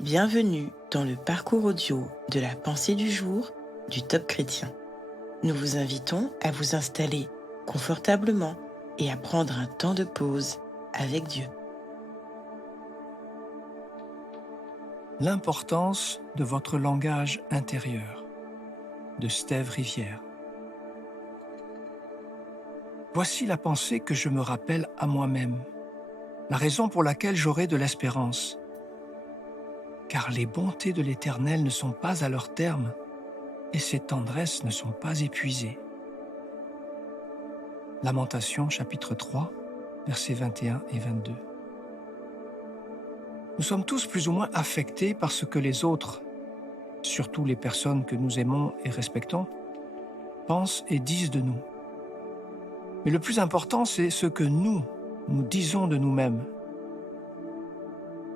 Bienvenue dans le parcours audio de la pensée du jour du Top Chrétien. Nous vous invitons à vous installer confortablement et à prendre un temps de pause avec Dieu. L'importance de votre langage intérieur, de Steve Rivière. Voici la pensée que je me rappelle à moi-même, la raison pour laquelle j'aurai de l'espérance. Car les bontés de l'Éternel ne sont pas à leur terme, et ses tendresses ne sont pas épuisées. Lamentations chapitre 3, versets 21 et 22. Nous sommes tous plus ou moins affectés par ce que les autres, surtout les personnes que nous aimons et respectons, pensent et disent de nous. Mais le plus important, c'est ce que nous disons de nous-mêmes.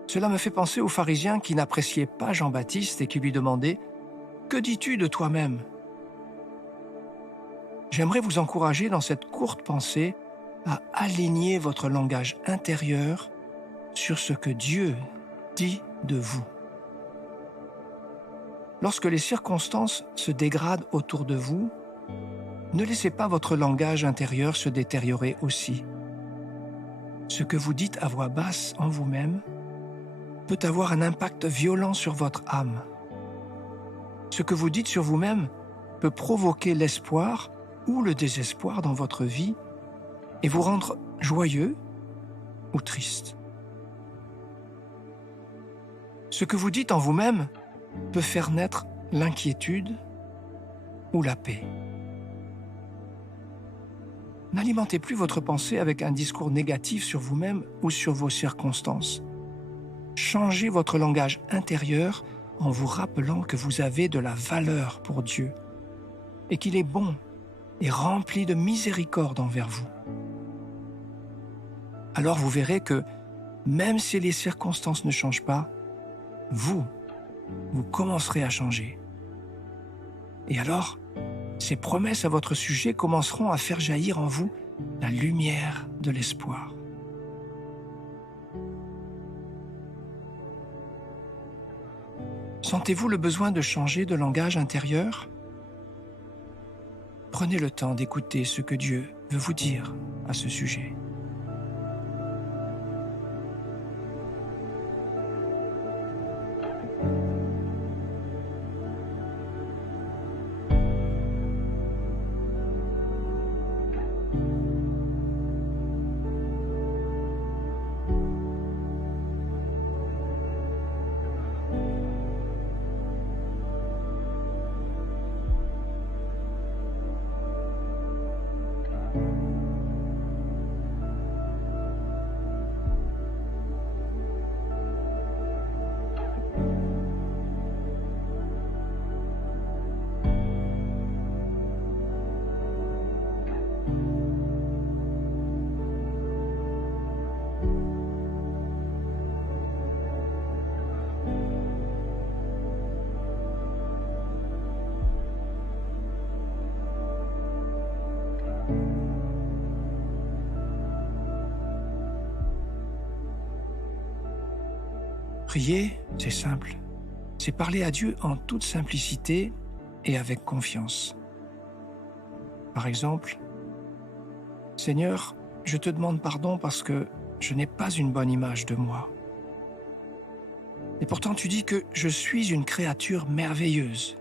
Cela me fait penser aux pharisiens qui n'appréciaient pas Jean-Baptiste et qui lui demandaient « Que dis-tu de toi-même » J'aimerais vous encourager dans cette courte pensée à aligner votre langage intérieur sur ce que Dieu dit de vous. Lorsque les circonstances se dégradent autour de vous, ne laissez pas votre langage intérieur se détériorer aussi. Ce que vous dites à voix basse en vous-même peut avoir un impact violent sur votre âme. Ce que vous dites sur vous-même peut provoquer l'espoir ou le désespoir dans votre vie et vous rendre joyeux ou triste. Ce que vous dites en vous-même peut faire naître l'inquiétude ou la paix. N'alimentez plus votre pensée avec un discours négatif sur vous-même ou sur vos circonstances. Changez votre langage intérieur en vous rappelant que vous avez de la valeur pour Dieu et qu'il est bon et rempli de miséricorde envers vous. Alors vous verrez que même si les circonstances ne changent pas, vous commencerez à changer. Et alors, ces promesses à votre sujet commenceront à faire jaillir en vous la lumière de l'espoir. Sentez-vous le besoin de changer de langage intérieur ? Prenez le temps d'écouter ce que Dieu veut vous dire à ce sujet. Prier, c'est simple. C'est parler à Dieu en toute simplicité et avec confiance. Par exemple, « Seigneur, je te demande pardon parce que je n'ai pas une bonne image de moi. Et pourtant tu dis que je suis une créature merveilleuse.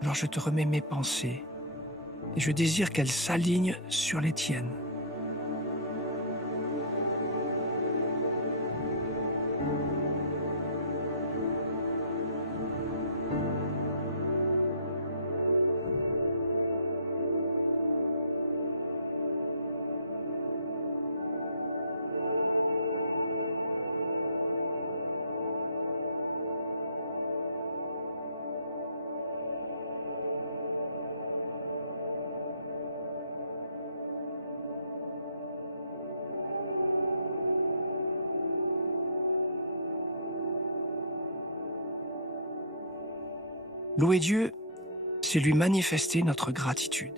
Alors je te remets mes pensées et je désire qu'elles s'alignent sur les tiennes. Louer Dieu, c'est lui manifester notre gratitude.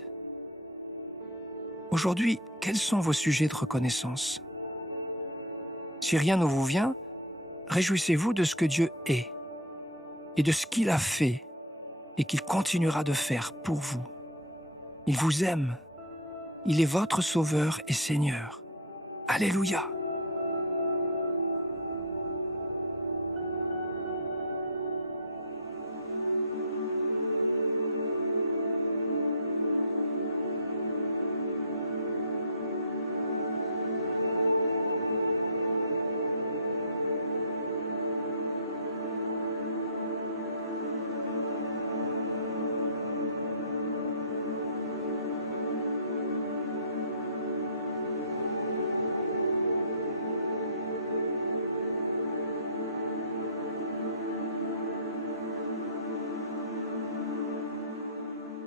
Aujourd'hui, quels sont vos sujets de reconnaissance ? Si rien ne vous vient, réjouissez-vous de ce que Dieu est et de ce qu'il a fait et qu'il continuera de faire pour vous. Il vous aime. Il est votre Sauveur et Seigneur. Alléluia!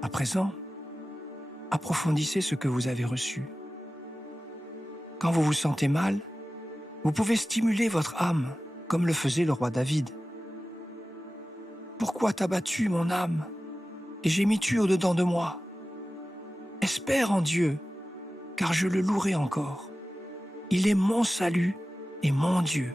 À présent, approfondissez ce que vous avez reçu. Quand vous vous sentez mal, vous pouvez stimuler votre âme, comme le faisait le roi David. Pourquoi t'as battu, mon âme, et gémis-tu au-dedans de moi? Espère en Dieu, car je le louerai encore. Il est mon salut et mon Dieu.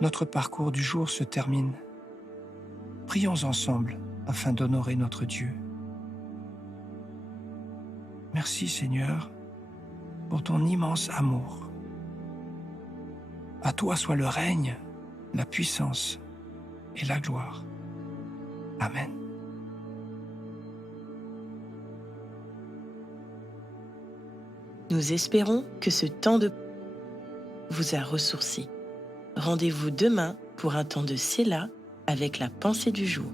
Notre parcours du jour se termine. Prions ensemble afin d'honorer notre Dieu. Merci Seigneur pour ton immense amour. À toi soit le règne, la puissance et la gloire. Amen. Nous espérons que ce temps de vous a ressourci. Rendez-vous demain pour un temps de Séla avec la pensée du jour.